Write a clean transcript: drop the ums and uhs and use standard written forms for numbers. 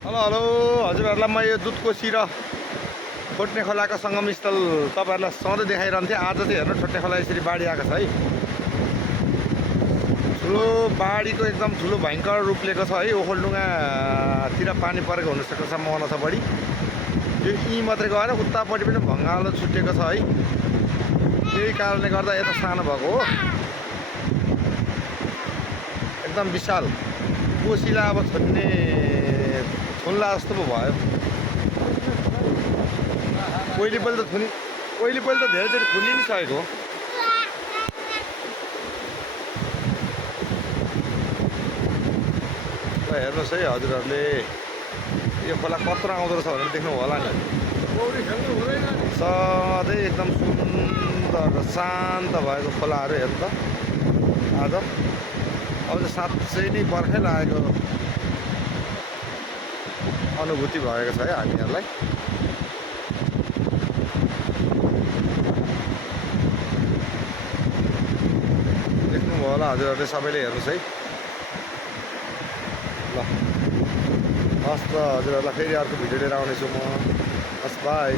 Hello hello हजुरहरूलाई म यो दुधकोसी र ठोट्ने खोलाको सङ्गमस्थल तपाईँहरूलाई सधैँ देखाइरहन्थेँ। आज चाहिँ हेर्नु ठोट्ने खोला यसरी बाढी आएको छ है। ठुलो बाढीको एकदम ठुलो भयङ्कर रूप लिएको छ है। ओखलडुङ्गातिर पानी परेको हुनसक्छ सम्भावना छ बढी। यो यहीँ मात्रै गएर उतापट्टि पनि भङ्गालो छुटेको छ है। त्यही कारणले गर्दा यता सानो भएको हो। एकदम विशाल कोसीलाई अब थुन्ला जस्तो पो भयो। पहिले त धेरैचोटि थुनि नि सकेको हो। हेर्नुहोस् है हजुरहरूले यो खोला कत्रो आउँदो रहेछ भनेर देख्नु होला नि। सधैँ एकदम सुन्दर र शान्त भएको खोलाहरू हेर्नु त। आज अब चाहिँ साँच्चै नै बर्खै लागेको अनुभूति भएको छ है हामीहरूलाई। देख्नुभयो होला हजुरहरूले सबैले हेर्नुहोस् है। ल हस् त हजुरहरूलाई फेरि अर्को भिडियो लिएर आउनेछु म। हस् बाई।